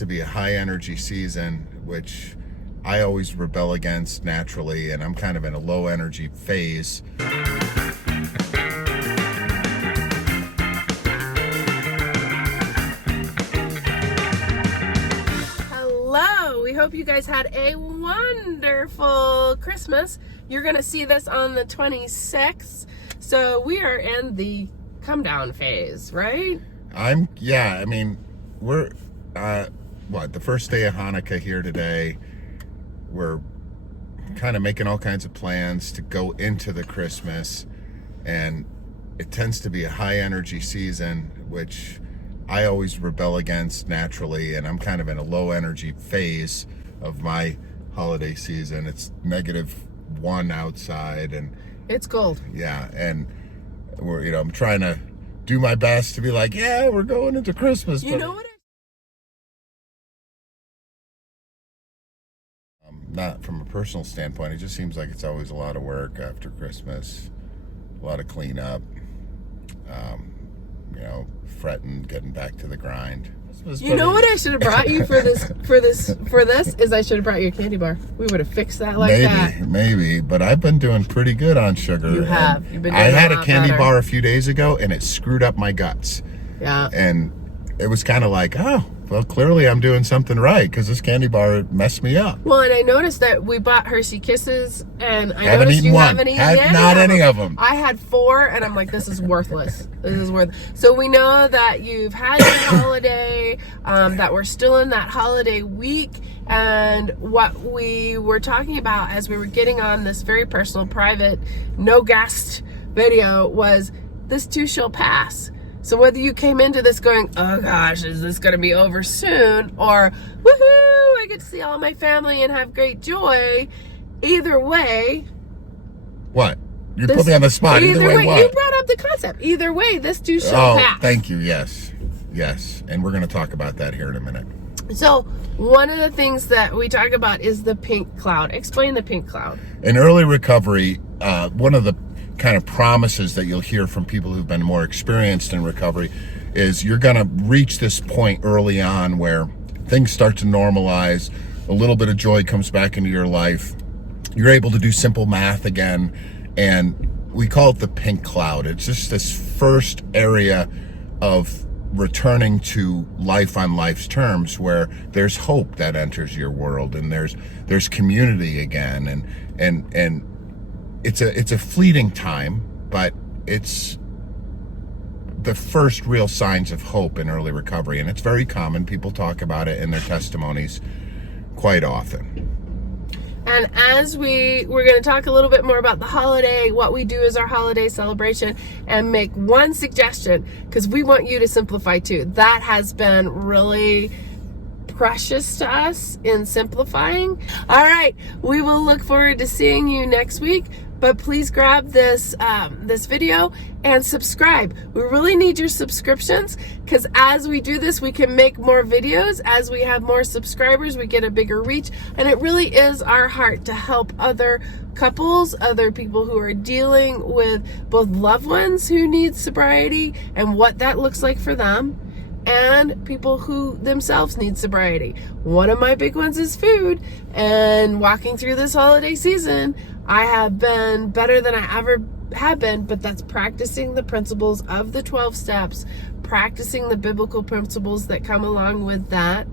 to be a high energy season, which I always rebel against naturally, and I'm kind of in a low energy phase. Hello, we hope you guys had a wonderful Christmas. You're gonna see this on the 26th, so we are in the come down phase, right? We're the first day of Hanukkah here today. We're kind of making all kinds of plans to go into the Christmas, and it tends to be a high energy season, which I always rebel against naturally, and I'm kind of in a low energy phase of my holiday season. It's -1 outside, and it's cold. Yeah, and I'm trying to do my best to be like, yeah, we're going into Christmas. You know what? Not from a personal standpoint, it just seems like it's always a lot of work after Christmas, a lot of cleanup, fretting, getting back to the grind. You know what I should have brought you for this is I should have brought you a candy bar. We would have fixed that that. Maybe, but I've been doing pretty good on sugar. You have. You've been doing I had a candy better. bar a few days ago, and it screwed up my guts. Yeah. And it was kind of like, oh, well, clearly I'm doing something right, because this candy bar messed me up. Well, and I noticed that we bought Hershey Kisses, and I haven't noticed eaten you one. haven't eaten Not any of them. I had 4, and I'm like, this is worthless. So we know that you've had your holiday, that we're still in that holiday week, and what we were talking about as we were getting on this very personal, private, no guest video was, this too shall pass. So whether you came into this going, oh gosh, is this going to be over soon? Or, woohoo, I get to see all my family and have great joy. Either way. What? You put me on the spot. Either way, what? You brought up the concept. Either way, this too shall pass. Thank you. Yes. And we're going to talk about that here in a minute. So one of the things that we talk about is the pink cloud. Explain the pink cloud. In early recovery, one of the kind of promises that you'll hear from people who've been more experienced in recovery is you're going to reach this point early on where things start to normalize, a little bit of joy comes back into your life, you're able to do simple math again, and we call it the pink cloud. It's just this first area of returning to life on life's terms, where there's hope that enters your world, and there's community again, and it's a fleeting time, but it's the first real signs of hope in early recovery, and it's very common. People talk about it in their testimonies quite often. And as we're going to talk a little bit more about the holiday, what we do is our holiday celebration, and make one suggestion, because we want you to simplify too. That has been really precious to us in simplifying. All right, we will look forward to seeing you next week. But please grab this video and subscribe. We really need your subscriptions, because as we do this, we can make more videos. As we have more subscribers, we get a bigger reach. And it really is our heart to help other couples, other people who are dealing with both loved ones who need sobriety and what that looks like for them, and people who themselves need sobriety. One of my big ones is food, and walking through this holiday season, I have been better than I ever have been, but that's practicing the principles of the 12 steps, practicing the biblical principles that come along with that,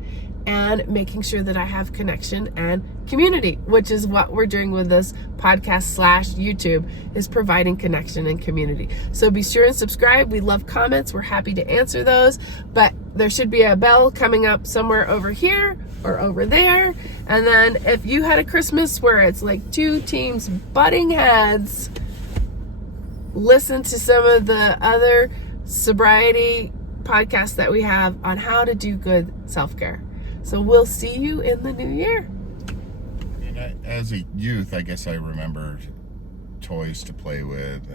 and making sure that I have connection and community, which is what we're doing with this podcast / YouTube, is providing connection and community. So be sure and subscribe. We love comments. We're happy to answer those, but there should be a bell coming up somewhere over here or over there. And then if you had a Christmas where it's like 2 teams butting heads, listen to some of the other sobriety podcasts that we have on how to do good self-care. So we'll see you in the new year. As a youth, I guess I remembered toys to play with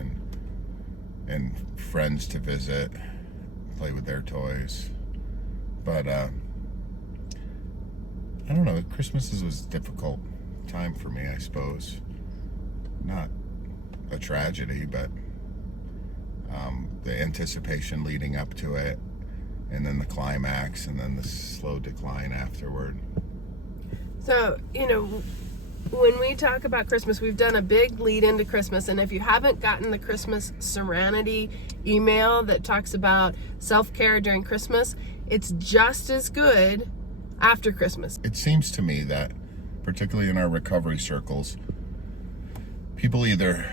and friends to visit, play with their toys. But I don't know, Christmas was a difficult time for me, I suppose. Not a tragedy, but the anticipation leading up to it, and then the climax, and then the slow decline afterward. So, when we talk about Christmas, we've done a big lead into Christmas. And if you haven't gotten the Christmas Serenity email that talks about self-care during Christmas, it's just as good after Christmas. It seems to me that, particularly in our recovery circles, people either,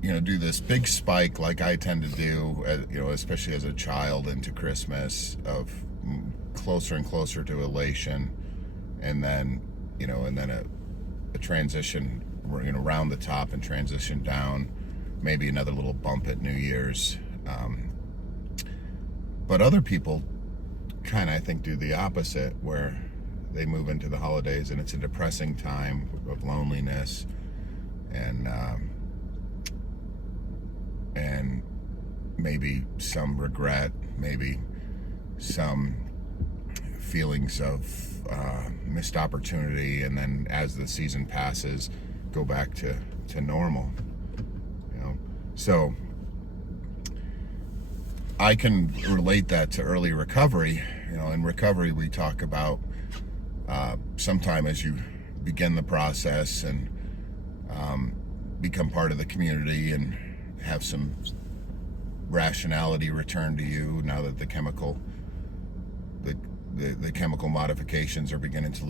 do this big spike like I tend to do, especially as a child into Christmas, of closer and closer to elation, and then, a transition, round the top and transition down, maybe another little bump at New Year's. But other people kind of, I think, do the opposite, where they move into the holidays and it's a depressing time of loneliness and maybe some regret, maybe some feelings of missed opportunity, and then as the season passes, go back to normal. So I can relate that to early recovery. In recovery we talk about sometime as you begin the process and become part of the community and have some rationality returned to you now that the chemical modifications are beginning to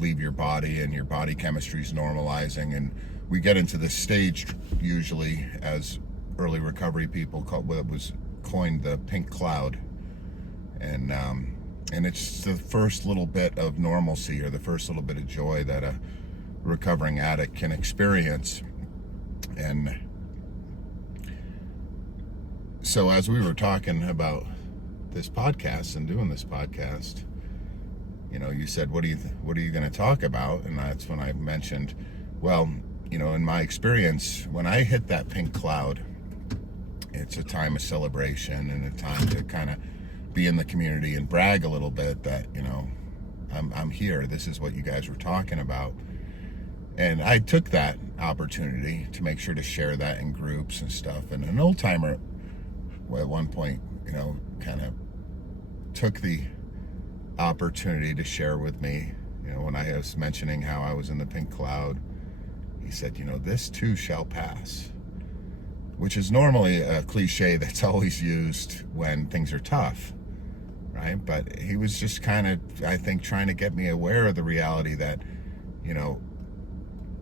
leave your body, and your body chemistry is normalizing, and we get into this stage usually as early recovery people called what was coined the pink cloud, and it's the first little bit of normalcy, or the first little bit of joy that a recovering addict can experience. And so as we were talking about this podcast and doing this podcast, you said, what are you going to talk about? And that's when I mentioned, well, in my experience, when I hit that pink cloud, it's a time of celebration and a time to kind of be in the community and brag a little bit that, I'm here. This is what you guys were talking about. And I took that opportunity to make sure to share that in groups and stuff. And an old timer at one point, kind of took the opportunity to share with me, when I was mentioning how I was in the pink cloud, he said, this too shall pass, which is normally a cliche that's always used when things are tough, right? But he was just kind of, I think, trying to get me aware of the reality that,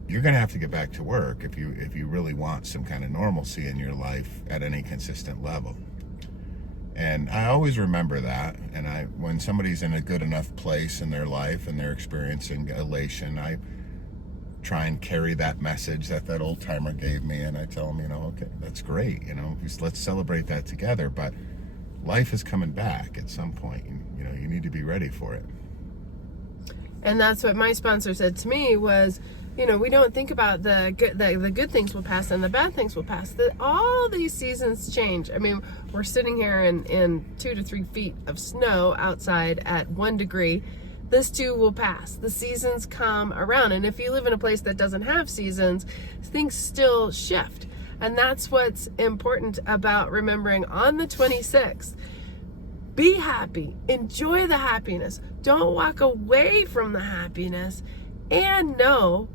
you're going to have to get back to work if you really want some kind of normalcy in your life at any consistent level. And I always remember that. And when somebody's in a good enough place in their life and they're experiencing elation, I try and carry that message that old timer gave me, and I tell them, okay, that's great, let's celebrate that together. But life is coming back at some point. You need to be ready for it. And that's what my sponsor said to me was, we don't think about the good things will pass and the bad things will pass. That all these seasons change. I mean, we're sitting here in 2 to 3 feet of snow outside at 1 degree. This too will pass. The seasons come around. And if you live in a place that doesn't have seasons, things still shift. And that's what's important about remembering on the 26th. Be happy. Enjoy the happiness. Don't walk away from the happiness. And know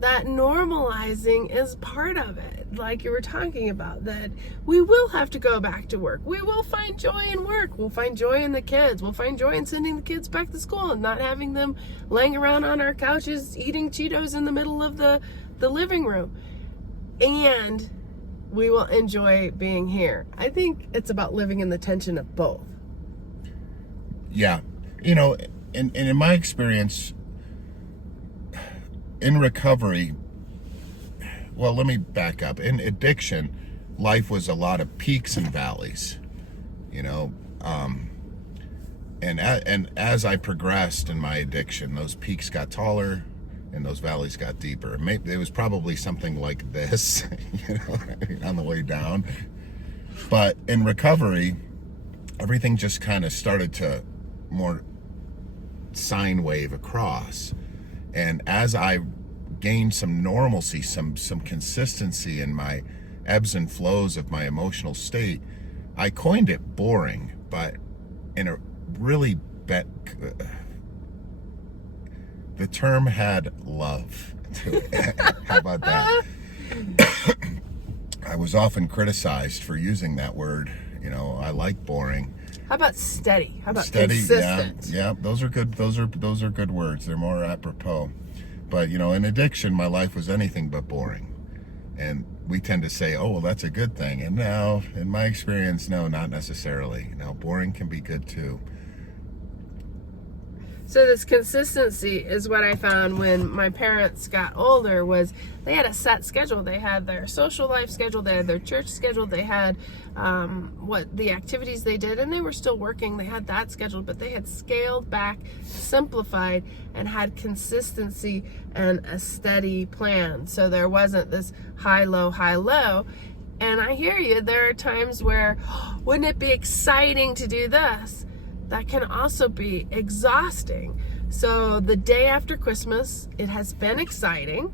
that normalizing is part of it. Like you were talking about, that we will have to go back to work. We will find joy in work. We'll find joy in the kids. We'll find joy in sending the kids back to school and not having them laying around on our couches eating Cheetos in the middle of the living room. And we will enjoy being here. I think it's about living in the tension of both. Yeah. And in my experience, in recovery, well, let me back up. In addiction, life was a lot of peaks and valleys, and as I progressed in my addiction, those peaks got taller and those valleys got deeper. Maybe it was probably something like this, on the way down. But in recovery, everything just kind of started to more sine wave across. And as I gained some normalcy, some consistency in my ebbs and flows of my emotional state, I coined it boring. But in a really the term had love to it. How about that? I was often criticized for using that word. I like boring. How about steady? How about Steady? consistent? Yeah. Those are good. Those are good words. They're more apropos. But in addiction, my life was anything but boring. And we tend to say, "Oh, well, that's a good thing." And now, in my experience, no, not necessarily. Now, boring can be good too. So this consistency is what I found when my parents got older. Was they had a set schedule. They had their social life schedule, they had their church schedule, they had what the activities they did, and they were still working. They had that scheduled, but they had scaled back, simplified, and had consistency and a steady plan. So there wasn't this high, low, high, low. And I hear you, there are times where, wouldn't it be exciting to do this? That can also be exhausting. So the day after Christmas, it has been exciting.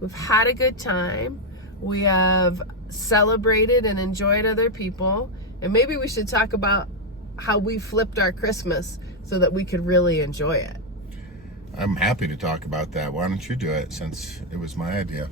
We've had a good time. We have celebrated and enjoyed other people. And maybe we should talk about how we flipped our Christmas so that we could really enjoy it. I'm happy to talk about that. Why don't you do it, since it was my idea?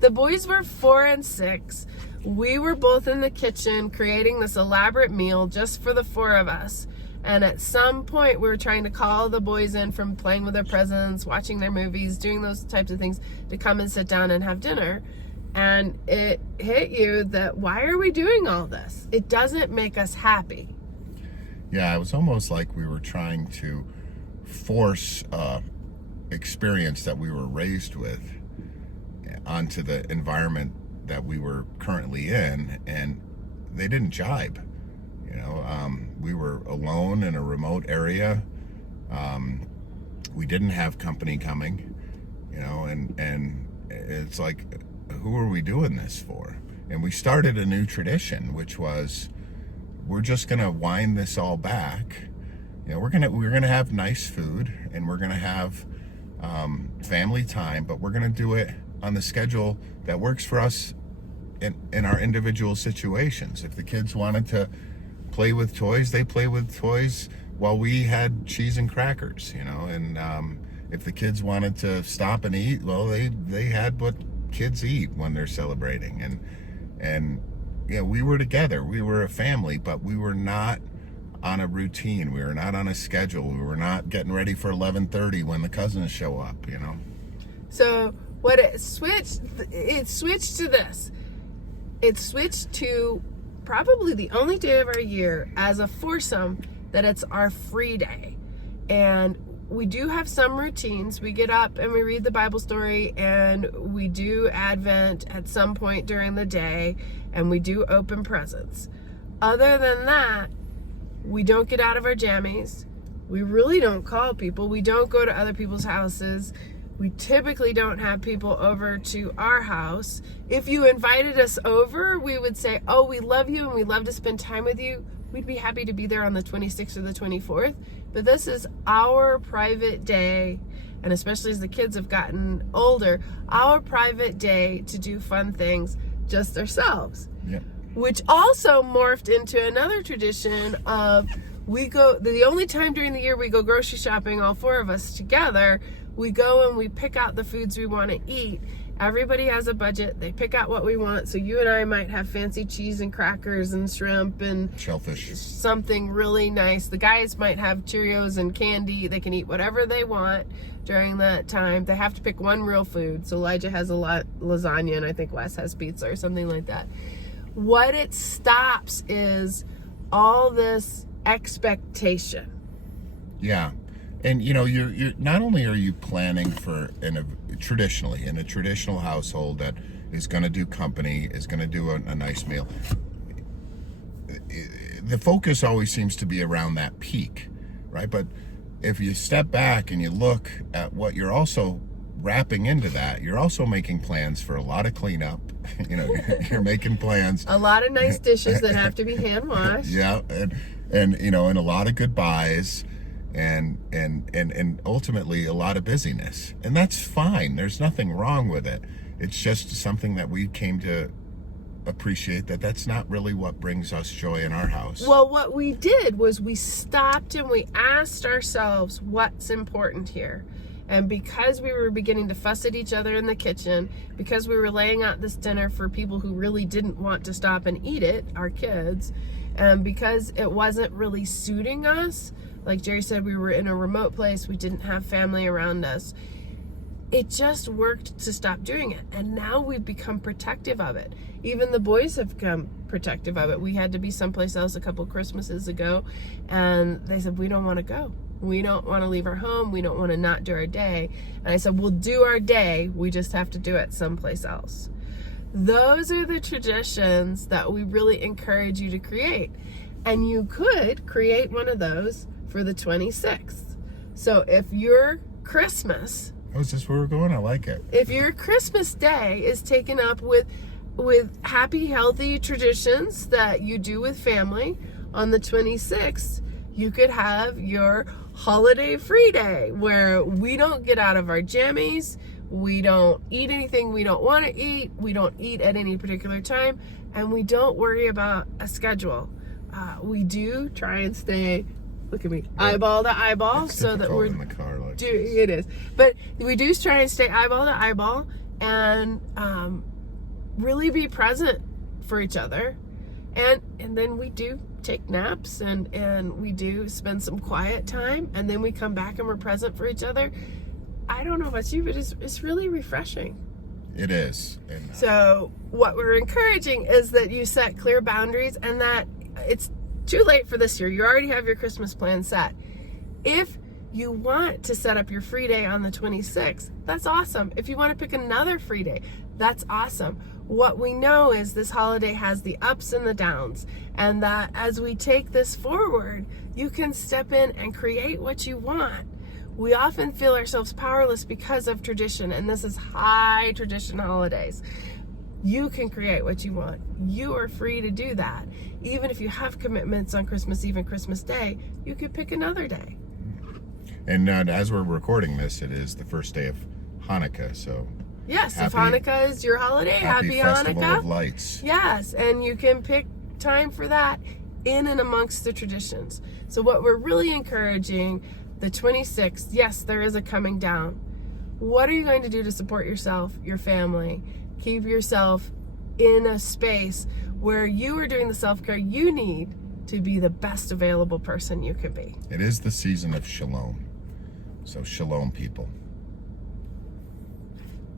The boys were 4 and 6. We were both in the kitchen creating this elaborate meal just for the 4 of us. And at some point, we were trying to call the boys in from playing with their presents, watching their movies, doing those types of things, to come and sit down and have dinner. And it hit you that, why are we doing all this? It doesn't make us happy. Yeah, it was almost like we were trying to force experience that we were raised with onto the environment that we were currently in, and they didn't jibe. We were alone in a remote area. We didn't have company coming, and it's like, who are we doing this for? And we started a new tradition, which was, we're just gonna wind this all back. We're gonna have nice food, and we're gonna have family time, but we're gonna do it on the schedule that works for us in our individual situations. If the kids wanted to play with toys, they play with toys while we had cheese and crackers, and if the kids wanted to stop and eat, well, they had what kids eat when they're celebrating. And we were together. We were a family, but we were not on a routine. We were not on a schedule. We were not getting ready for 11:30 when the cousins show up, So what it switched to this. It switched to probably the only day of our year as a foursome that it's our free day. And we do have some routines. We get up and we read the Bible story, and we do Advent at some point during the day, and we do open presents. Other than that, we don't get out of our jammies. We really don't call people. We don't go to other people's houses. We typically don't have people over to our house. If you invited us over, we would say, "Oh, we love you and we love to spend time with you. We'd be happy to be there on the 26th or the 24th. But this is our private day, and especially as the kids have gotten older, our private day to do fun things just ourselves." Yep. Which also morphed into another tradition of, the only time during the year we go grocery shopping, all 4 of us together, we go and we pick out the foods we want to eat. Everybody has a budget. They pick out what we want. So you and I might have fancy cheese and crackers and shrimp and shellfish, something really nice. The guys might have Cheerios and candy. They can eat whatever they want during that time. They have to pick one real food. So Elijah has a lot lasagna, and I think Wes has pizza or something like that. What it stops is all this expectation. Yeah. And you're not only are you planning for traditionally in a traditional household that is going to do company, is going to do a nice meal, the focus always seems to be around that peak, right? But if you step back and you look at what you're also wrapping into that, you're also making plans for a lot of cleanup. You're making plans, a lot of nice dishes that have to be hand washed. Yeah, and a lot of goodbyes. And ultimately a lot of busyness, and that's fine. There's nothing wrong with it. It's just something that we came to appreciate that that's not really what brings us joy in our house. Well, what we did was we stopped and we asked ourselves what's important here. And because we were beginning to fuss at each other in the kitchen, because we were laying out this dinner for people who really didn't want to stop and eat it, our kids, and because it wasn't really suiting us, like Jerry said, we were in a remote place, we didn't have family around us, it just worked to stop doing it. And now we've become protective of it. Even the boys have become protective of it. We had to be someplace else a couple Christmases ago, and they said, we don't want to go. We don't want to leave our home. We don't want to not do our day. And I said, we'll do our day. We just have to do it someplace else. Those are the traditions that we really encourage you to create. And you could create one of those for the 26th. So if your Christmas... Oh, is this where we're going? I like it. If your Christmas day is taken up with happy, healthy traditions that you do with family, on the 26th, you could have your holiday free day where we don't get out of our jammies, we don't eat anything we don't want to eat, we don't eat at any particular time, and we don't worry about a schedule. We do try and stay, look at me, eyeball to eyeball, so that we're in the car like it is. But we do try and stay eyeball to eyeball and really be present for each other. And then we do take naps and we do spend some quiet time, and then we come back and we're present for each other. I don't know about you, but it's really refreshing. It is. And, so what we're encouraging is that you set clear boundaries, and that it's too late for this year. You already have your Christmas plan set. If you want to set up your free day on the 26th, that's awesome. If you want to pick another free day, that's awesome. What we know is this holiday has the ups and the downs, and that as we take this forward, you can step in and create what you want. We often feel ourselves powerless because of tradition, and this is high tradition holidays. You can create what you want. You are free to do that. Even if you have commitments on Christmas Eve and Christmas Day, you could pick another day. And as we're recording this, it is the first day of Hanukkah, so... Yes, if Hanukkah is your holiday, happy Festival Hanukkah. Of Lights. Yes, and you can pick time for that in and amongst the traditions. So what we're really encouraging, the 26th, yes, there is a coming down. What are you going to do to support yourself, your family? Keep yourself in a space where you are doing the self-care you need to be the best available person you can be. It is the season of shalom. So shalom, people.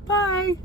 Bye.